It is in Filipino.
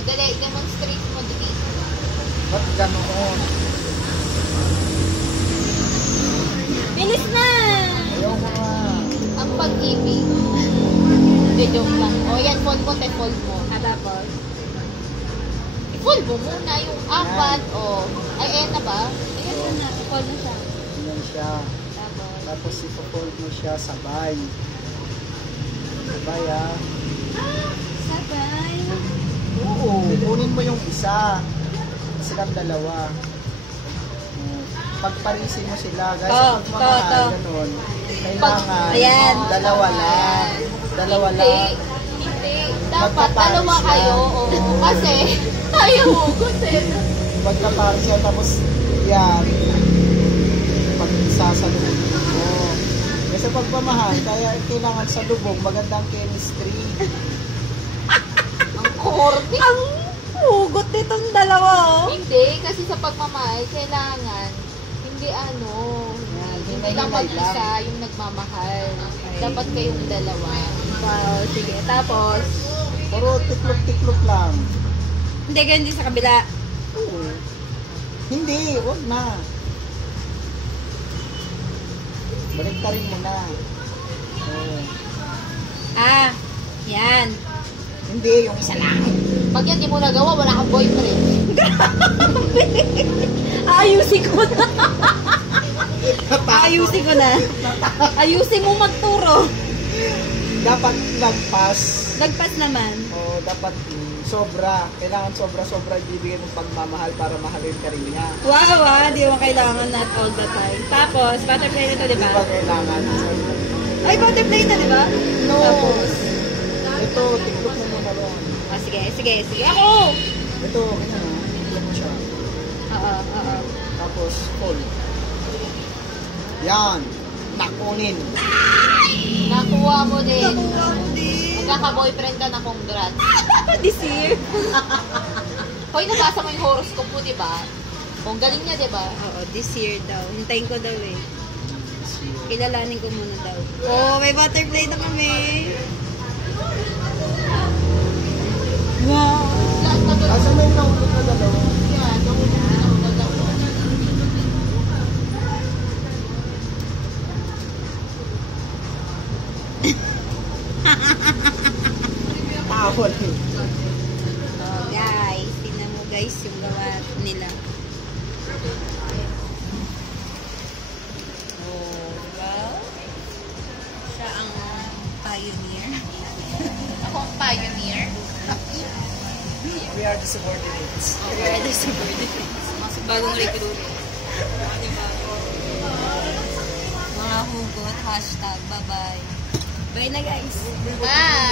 O, dali, demonstrate mo dali. Ba't ganoon? Bilis na! Ayaw mo nga. Ang pag-ibig. Hindi, joke lang. O, yan, fold mo, fold mo. Tapos? I-fold mo muna yung apat. O, ay, ayan na ba? Ayan na, i-fold mo siya. Ayan siya. Tapos ipo-fold mo siya sabay. Sabay ah. Sabay? Oo, kunin mo yung isa. Silang dalawa. Pagparisin mo sila. Guys, pag mamahal, ganun. Kailangan, ayan. Dalawa lang. Dalawa lang. Hindi. Dapat dalawa kayo. Oo. Kasi, tayo hugutin. Pagkaparis yan, tapos yan. Pag isasalubog mo. Kasi pagmamahal, kaya kailangan sa lubog, magandang chemistry. Ang korte. Ang hugot nitong dalawa, oh. Hindi, kasi sa pagmamahal, kailangan, hindi ano, hindi lang mag-isa yung nagmamahal. Okay. Dapat kayong dalawa. Wow, sige. Tapos, Puro tiklop-tiklop lang. hindi, ganyan din sa kabila. Oo. Hindi, huwag na. Balik ka rin mo na. Oo. Ah, yan. Hindi, yung isa lang. Pag yan di mo nagawa, wala kang boyfriend. Ayusin ko na. Ayusin ko na. Ayusin mo magturo. Dapat lagpas. Lagpas naman. O dapat sobra. Kailangan sobra-sobra ibibigay mong pagmamahal para mahalin ka rin niya. Wow, di mo kailangan not all the time. Tapos, butterfly na to, di Di ba? ba kailangan? Ay, butterfly na, di ba? No. Tapos, Ito, tiklop mo muna ron. sige. Ako! Ito, ganyan o. Tiklop mo siya. Oo. Tapos, fold. Yan. Nakunin. Nakuha mo din. Nakuha ko din. Magkaka-boyfriend ka na, congrats. This year. Hoy, nabasa mo yung horoscope mo, di ba? Kung galing niya, di ba? Oo, this year daw. Hintayin ko daw eh. Kilalanin ko muna daw. Oh, may butterfly na kami. Wow. Lahat na doon. Asa na yung nahulog na dalawa? Yan, nahulog na ako dalawa. Tawal eh. Oh, guys. Tingnan mo guys yung gawa nila. Oh, wow. Siya ang pioneer. Ako ang pioneer. We are the subordinates. We are the subordinates. Bagong recruit. Diba? Mga hugot. Hashtag. Bye-bye. Bye na guys. Bye!